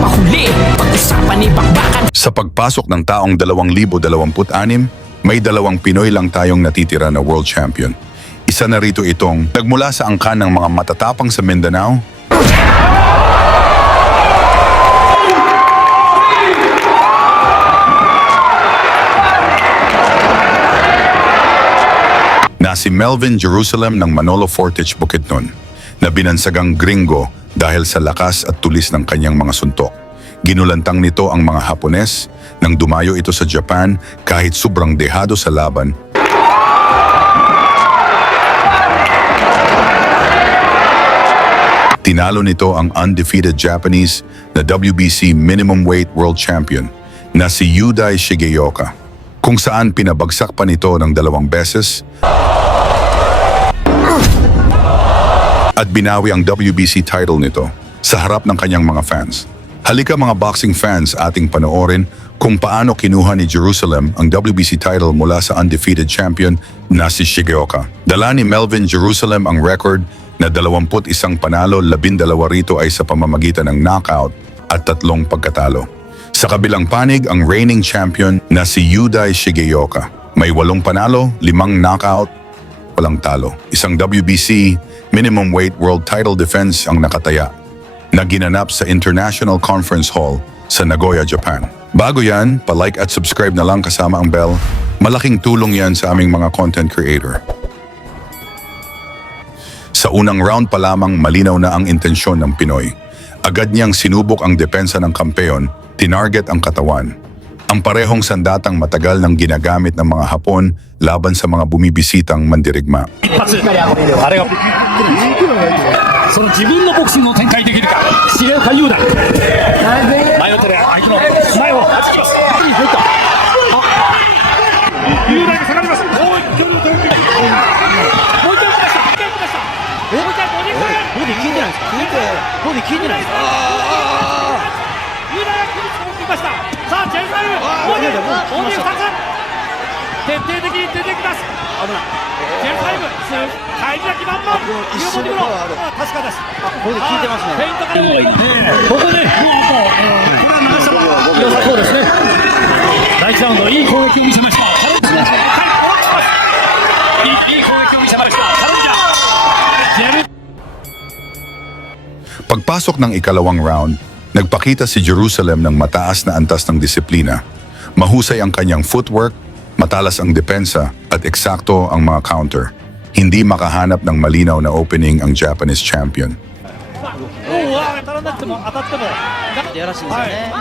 magpapahuli. Pag-usapan ni bakbakan. Sa pagpasok ng taong 2026, may 2 Pinoy lang tayong natitira na world champion. Isa na rito itong nagmula sa angkan ng mga matatapang sa Mindanao. Na si Melvin Jerusalem ng Manolo Fortich Bukidnon, na binansagang gringo dahil sa lakas at tulis ng kanyang mga suntok. Ginulantang nito ang mga Hapones nang dumayo ito sa Japan kahit sobrang dehado sa laban. Tinalo nito ang undefeated Japanese na WBC minimum weight world champion na si Yudai Shigeoka, kung saan pinabagsak pa nito ng 2 beses at binawi ang WBC title nito sa harap ng kanyang mga fans. Halika mga boxing fans, ating panoorin kung paano kinuha ni Jerusalem ang WBC title mula sa undefeated champion na si Shigeoka. Dala ni Melvin Jerusalem ang record na 21 panalo, 12 rito ay sa pamamagitan ng knockout at 3 pagkatalo. Sa kabilang panig, ang reigning champion na si Yudai Shigeoka. May 8 panalo, 5 knockout, walang talo. Isang WBC minimum weight world title defense ang nakataya na ginanap sa International Conference Hall sa Nagoya, Japan. Bago yan, pa-like at subscribe na lang kasama ang bell. Malaking tulong yan sa aming mga content creator. Sa unang round pa lamang, malinaw na ang intensyon ng Pinoy. Agad niyang sinubok ang depensa ng kampeon, tinarget ang katawan. Ang parehong sandatang matagal nang ginagamit ng mga Hapon laban sa mga bumibisitang mandirigma. その自分のボクシングを展開できるか、重岡雄大。前を取れ、相手の前をはじきます。入った。雄大が下がります。もう一回打ちました。もう一回打ちました。もう一回ボディ効いてないですか？ボディ効いてないですか？雄大が首突っ込んできました。さあ、チェンジライブ。ボディ2つ。徹底的に出てきます。危ない。チェンジライブ。返り咲きまんま。確かです。これで効いてますね。フェイントからここで、これは流したの良さそうですね。第1ラウンドいい攻撃を見せました。チャレンジです。いい攻撃を見せました。チャレンジャー。Pagpasok ng ikalawang round, nagpakita si Jerusalem ng mataas na antas ng disiplina. Mahusay ang kanyang footwork, matalas ang depensa at eksakto ang mga counter. Hindi makahanap ng malinaw na opening ang Japanese champion. やらしいですよね。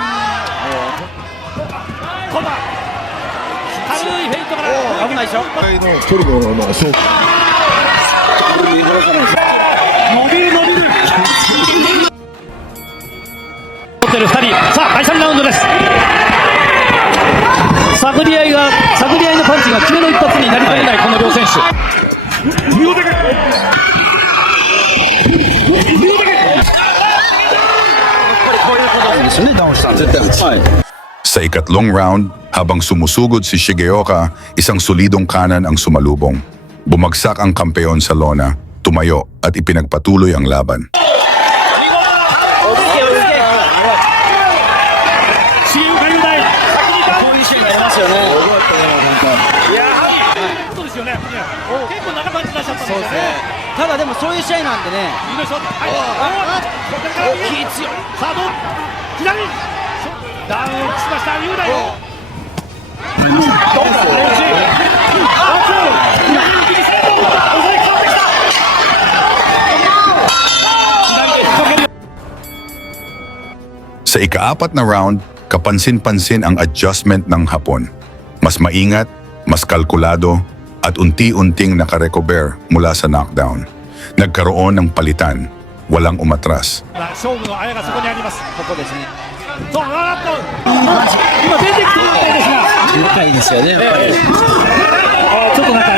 危ないでしょ。伸びる伸びる。持ってる2人。さあ第3ラウンドです。探り合いのパンチが決めの一発になりかねないこの両選手。Sa ikatlong round, habang sumusugod si Shigeoka, isang solidong kanan ang sumalubong. Bumagsak ang kampeon sa lona, tumayo at ipinagpatuloy ang laban.そうですね。ただでもそういう試合なんでね。気強い。さあどう？左。ダウンしました雄大。Sa ika-4 na round, kapansin-pansin ang adjustment ng Hapon. Mas maingat, mas kalkulado, at unti-unting nakarecover mula sa knockdown. Nagkaroon ng palitan, walang umatras. 勝負のあやがそこにあります。ここですね。そう、今出てきてるみたいですが。深いですよね。やっぱり。ちょっとなんか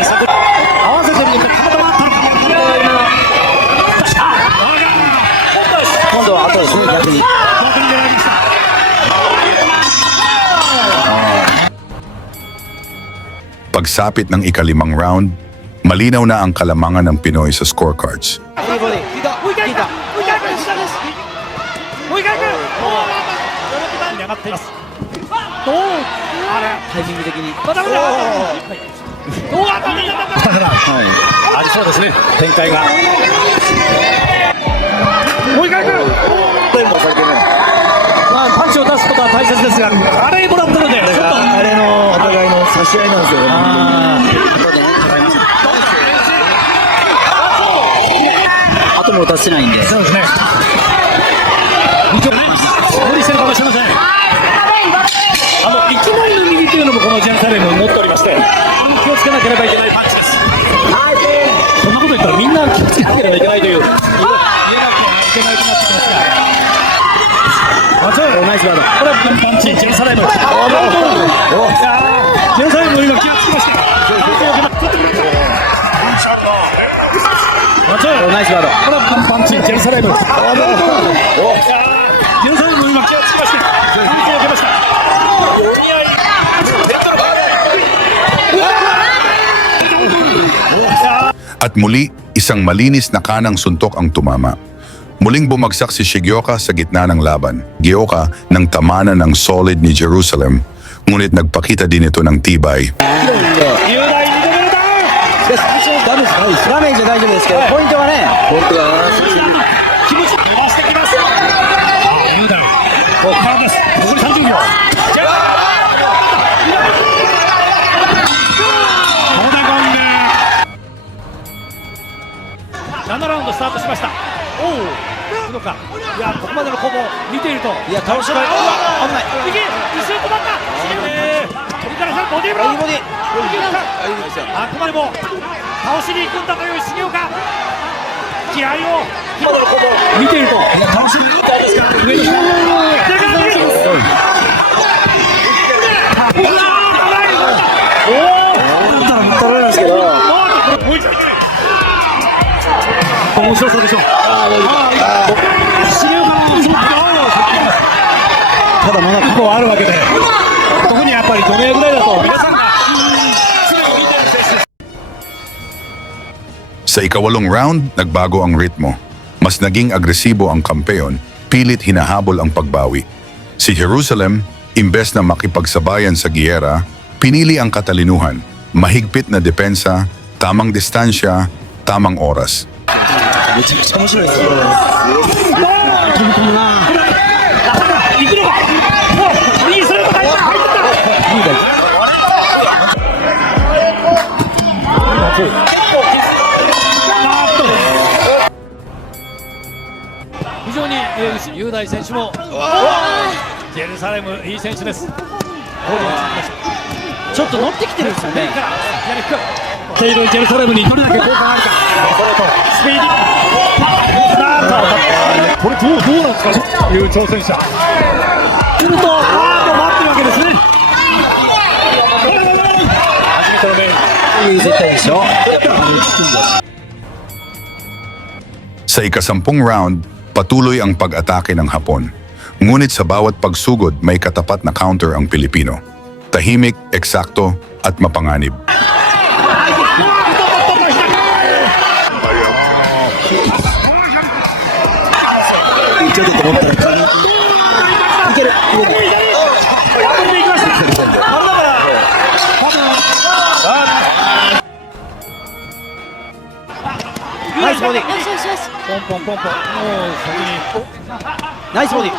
合わせてるんで、たまたま。今度は後ですね、逆に。Pagsapit ng ika-5 round, malinaw na ang kalamangan ng Pinoy sa scorecards. いいボディ。聞いた。聞いた。もう一回行く。下です。もう一回行く。っています。どうあれタイミング的に。まだまだどうあダメだダメだありそうですね、展開が。もう一回来るまあ、パンチを出すことは大切ですが、あれもらったので、ちょっと。あれのお互いの差し合いなんですよ後も打たせないんで。そうですね。無理してるかもしれません。いきなりの右というのもこのジェンサレム持っておりまして、気をつけなければいけないパンチです。そんなこと言ったらみんな気をつけなければいけないという、言えなきゃいけないとなってきますが。ナイスガード。これはパンチ、ジェンサレム。ジェンサレムも今気をつけました。ナイスガード。これはパンチ、ジェンサレム。ジェンサレムも今気をつけまして、踏み切りを受けました。At muli, isang malinis na kanang suntok ang tumama. Muling bumagsak si Shigioka sa gitna ng laban. Gioka nang tamana ng solid ni Jerusalem, ngunit nagpakita din ito ng tibay. ダメージは大丈夫ですけど、ポイントはね、気持ち伸ばしてきます。ユーダル、ここからです。残り30秒。じゃ7ラウンドスタートしました。おお行くのか。いやここまでの攻防見ていると、いや、倒しない。危ない。右一瞬止まった。鳥からさんボディーブロー。いいボディ。あくまでも倒しに行くんだという重岡、気合を見ていると倒しに行ったんですが、上に面白そうでしょう。ただまだここはあるわけで、特にやっぱり除名ぐらいだと皆さんが常に見ている選手。 Sa ikawalong round, nagbago ang ritmo. Mas naging agresibo ang kampeon, pilit hinahabol ang pagbawi. Si Jerusalem, imbes na makipagsabayan sa giyera, pinili ang katalinuhan, mahigpit na depensa, tamang distansya, tamang oras. めちゃくちゃ面白いですよ非常に雄大選手もジェルサレムいい選手です。ちょっと乗ってきてるんですよね。左フックテイロー・ジェルサレムにどれだけ効果があるか。スピーディー。これどうなんですかという挑戦者。すると、待ってるわけですね。初めてのメイン。絶対でしょ。 Sa ikasampung round, patuloy ang pag-atake ng Hapon. Ngunit sa bawat pagsugod may katapat na counter ang Pilipino. Tahimik, eksakto, at mapanganib. Nice body. ポンポンポンポン。もう先にナイスボディ。ボ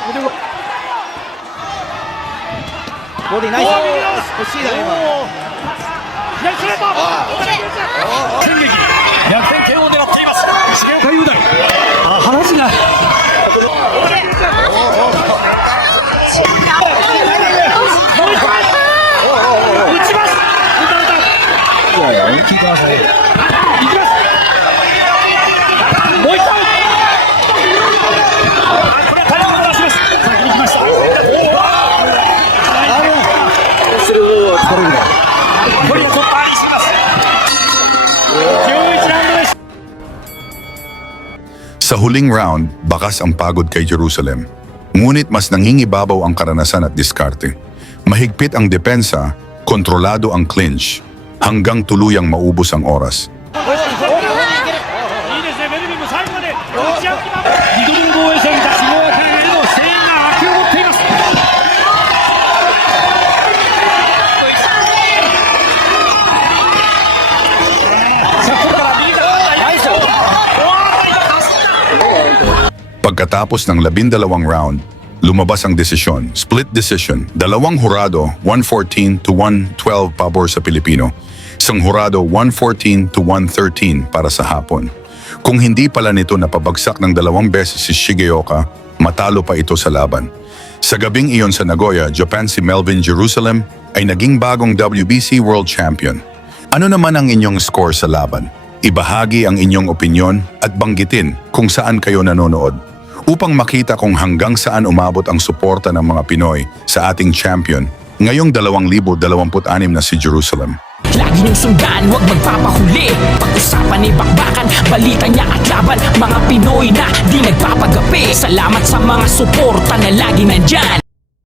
ディナイス。惜しいだね今。左ストレート。戦撃逆転点を狙っています重岡雄大。話が打ちます。いやいや聞いてますねいきます。もう一本。これはタイミングを出します。先に来ました。これは突破にします。11ラウンドです。 Sa huling round, bakas ang pagod kay Jerusalem. Ngunit mas nangingibabaw ang karanasan at diskarte. Mahigpit ang depensa, kontrolado ang clinch, hanggang tuluyang maubos ang oras. いいですね。ベルビンも最後まで打ち合う気満々。二度目の防衛戦、下岡への声援が沸き起こっています。Pagkatapos ng 12 round, lumabas ang desisyon, split decision. Dalawang hurado, 114 to 112 pabor sa Pilipino. Isang hurado, 114 to 113 para sa Hapon. Kung hindi pala nito napabagsak ng 2 beses si Shigeoka, matalo pa ito sa laban. Sa gabing iyon sa Nagoya, Japan, si Melvin Jerusalem ay naging bagong WBC World Champion. Ano naman ang inyong score sa laban? Ibahagi ang inyong opinyon at banggitin kung saan kayo nanonood upang makita kung hanggang saan umabot ang suporta ng mga Pinoy sa ating champion ngayong 2026 na si Jerusalem. Lagi niyong sundan, huwag magpapahuli. Pag-usapan ni Bakbakan, balita niya at laban. Mga Pinoy na di nagpapagapi. Salamat sa mga suporta na lagi nandyan.